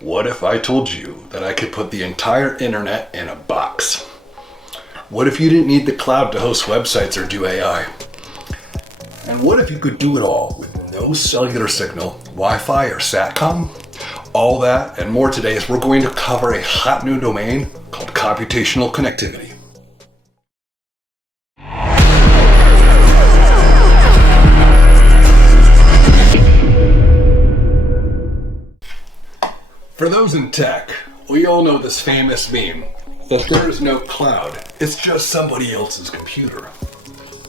What if I told you that I could put the entire internet in a box? What if you didn't need the cloud to host websites or do AI? And what if you could do it all with no cellular signal, Wi-Fi or SATCOM? All that and more today as we're going to cover a hot new domain called computational connectivity. For those in tech, we all know this famous meme that there is no cloud, it's just somebody else's computer.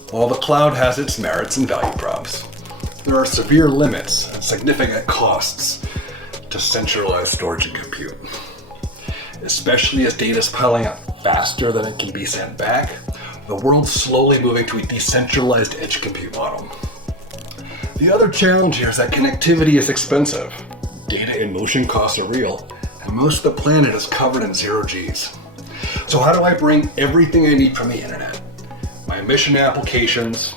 While the cloud has its merits and value props, there are severe limits and significant costs to centralized storage and compute. Especially as data is piling up faster than it can be sent back, the world's slowly moving to a decentralized edge compute model. The other challenge here is that connectivity is expensive. Data in motion costs are real, and most of the planet is covered in zero Gs. So how do I bring everything I need from the internet, my mission applications,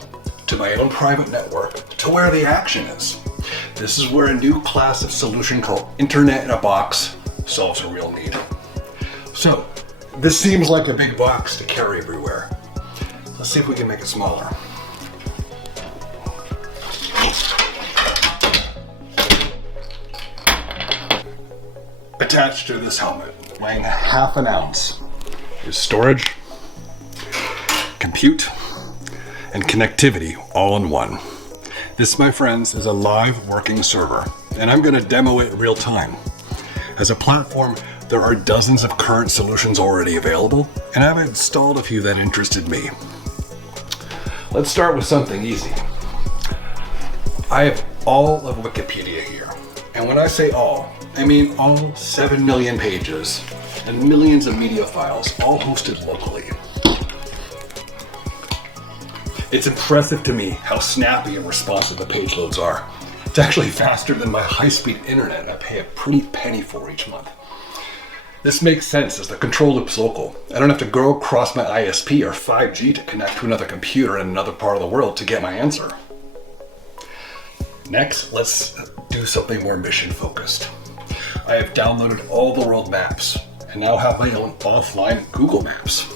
to my own private network, to where the action is? This is where a new class of solution called Internet in a Box solves a real need. So, this seems like a big box to carry everywhere. Let's see if we can make it smaller. Attached to this helmet, weighing half an ounce, is storage, compute, and connectivity all in one. This, my friends, is a live working server, and I'm going to demo it real time. As a platform, there are dozens of current solutions already available, and I've installed a few that interested me. Let's start with something easy. I have all of Wikipedia here, and when I say all, I mean all 7 million pages and millions of media files, all hosted locally. It's impressive to me how snappy and responsive the page loads are. It's actually faster than my high-speed internet I pay a pretty penny for each month. This makes sense as the control loop's local. I don't have to go across my ISP or 5G to connect to another computer in another part of the world to get my answer. Next, let's do something more mission-focused. I have downloaded all the world maps and now have my own offline Google Maps.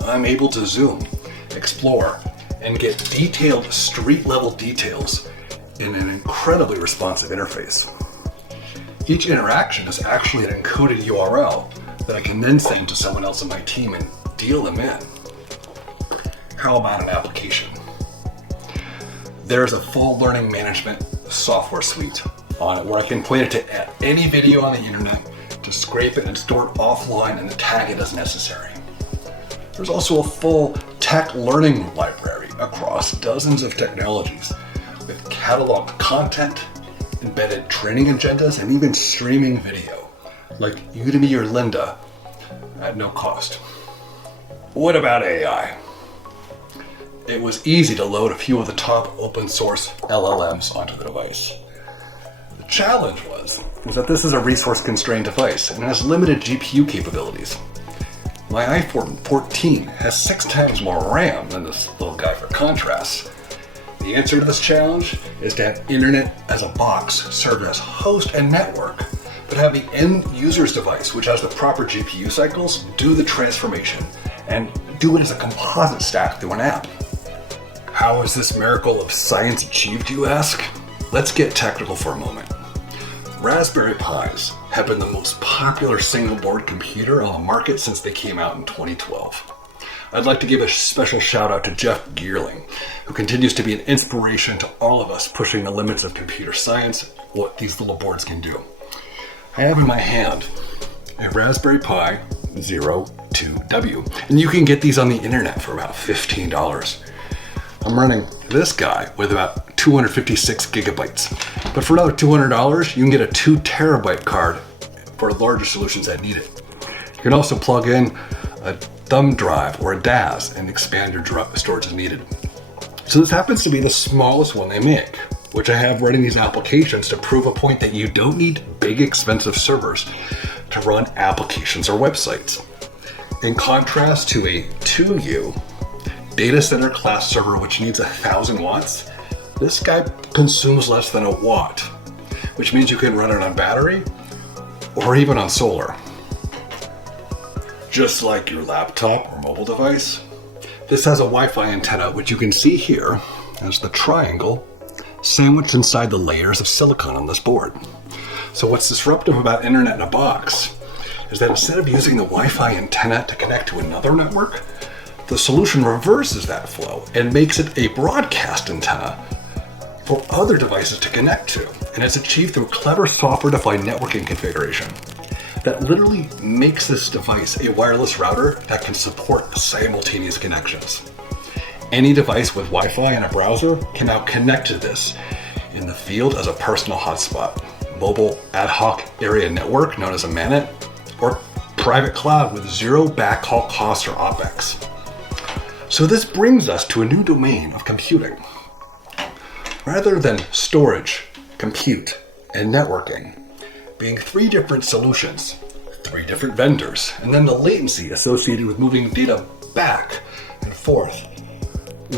I'm able to zoom, explore, and get detailed street-level details in an incredibly responsive interface. Each interaction is actually an encoded URL that I can then send to someone else on my team and deal them in. How about an application? There's a full learning management software suite on it where I can point it to any video on the internet, to scrape it and store it offline and tag it as necessary. There's also a full tech learning library across dozens of technologies with cataloged content, embedded training agendas, and even streaming video, like Udemy or Lynda, at no cost. What about AI? It was easy to load a few of the top open source LLMs onto the device. The challenge was that this is a resource-constrained device and has limited GPU capabilities. My iPhone 14 has 6 times more RAM than this little guy for contrast. The answer to this challenge is to have Internet as a box serve as host and network, but have the end user's device, which has the proper GPU cycles, do the transformation and do it as a composite stack through an app. How is this miracle of science achieved, you ask? Let's get technical for a moment. Raspberry Pis have been the most popular single-board computer on the market since they came out in 2012. I'd like to give a special shout out to Jeff Geerling, who continues to be an inspiration to all of us pushing the limits of computer science, what these little boards can do. I have in my hand a Raspberry Pi 02W, and you can get these on the internet for about $15. I'm running this guy with about 256 gigabytes. But for another $200, you can get a 2 terabyte card for larger solutions that need it. You can also plug in a thumb drive or a DAS and expand your storage as needed. So this happens to be the smallest one they make, which I have running these applications to prove a point that you don't need big expensive servers to run applications or websites. In contrast to a 2U data center class server, which needs 1,000 watts, this guy consumes less than a watt, which means you can run it on battery or even on solar. Just like your laptop or mobile device, this has a Wi-Fi antenna, which you can see here as the triangle sandwiched inside the layers of silicon on this board. So what's disruptive about internet in a box is that instead of using the Wi-Fi antenna to connect to another network, the solution reverses that flow and makes it a broadcast antenna for other devices to connect to. And it's achieved through clever software-defined networking configuration that literally makes this device a wireless router that can support simultaneous connections. Any device with Wi-Fi and a browser can now connect to this in the field as a personal hotspot, mobile ad hoc area network known as a MANET, or private cloud with zero backhaul costs or OpEx. So this brings us to a new domain of computing. Rather than storage, compute, and networking being three different solutions, three different vendors, and then the latency associated with moving data back and forth,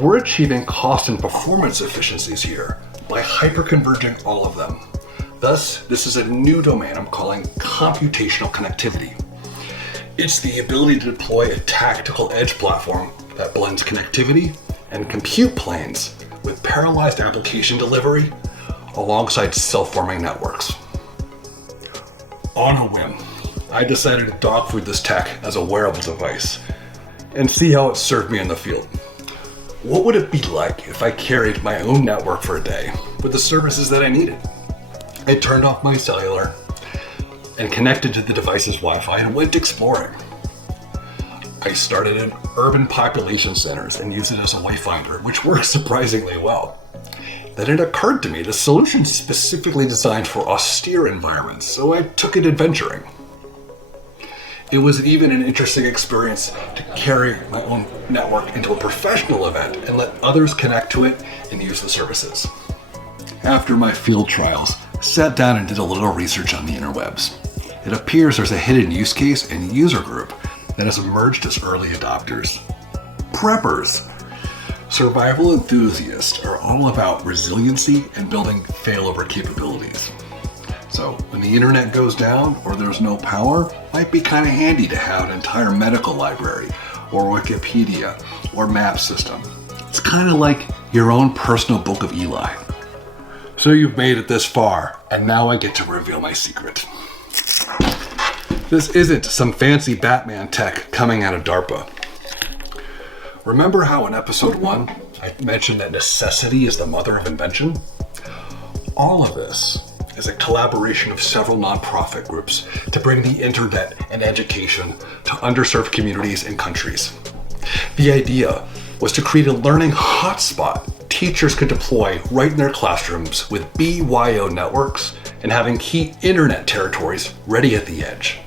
we're achieving cost and performance efficiencies here by hyper-converging all of them. Thus, this is a new domain I'm calling computational connectivity. It's the ability to deploy a tactical edge platform that blends connectivity and compute planes with parallelized application delivery alongside self-forming networks. On a whim, I decided to dog food this tech as a wearable device and see how it served me in the field. What would it be like if I carried my own network for a day with the services that I needed? I turned off my cellular and connected to the device's Wi-Fi and went exploring. I started in urban population centers and used it as a wayfinder, which works surprisingly well. Then it occurred to me the solution's specifically designed for austere environments, so I took it adventuring. It was even an interesting experience to carry my own network into a professional event and let others connect to it and use the services. After my field trials, I sat down and did a little research on the interwebs. It appears there's a hidden use case and user group that has emerged as early adopters. Preppers. Survival enthusiasts are all about resiliency and building failover capabilities. So when the internet goes down or there's no power, it might be kind of handy to have an entire medical library or Wikipedia or map system. It's kind of like your own personal book of Eli. So you've made it this far, and now I get to reveal my secret. This isn't some fancy Batman tech coming out of DARPA. Remember how in episode 1, I mentioned that necessity is the mother of invention? All of this is a collaboration of several nonprofit groups to bring the internet and education to underserved communities and countries. The idea was to create a learning hotspot teachers could deploy right in their classrooms with BYO networks and having key internet territories ready at the edge.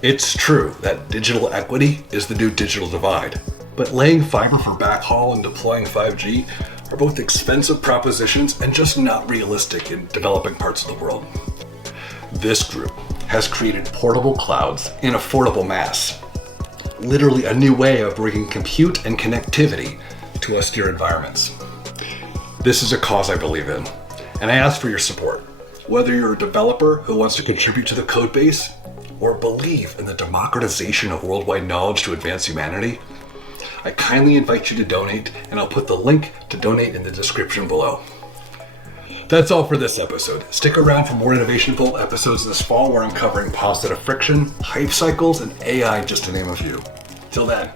It's true that digital equity is the new digital divide, but laying fiber for backhaul and deploying 5G are both expensive propositions and just not realistic in developing parts of the world. This group has created portable clouds in affordable mass, literally a new way of bringing compute and connectivity to austere environments. This is a cause I believe in, and I ask for your support. Whether you're a developer who wants to contribute to the code base or believe in the democratization of worldwide knowledge to advance humanity, I kindly invite you to donate, and I'll put the link to donate in the description below. That's all for this episode. Stick around for more innovation-filled episodes this fall where I'm covering positive friction, hype cycles, and AI, just to name a few. Till then.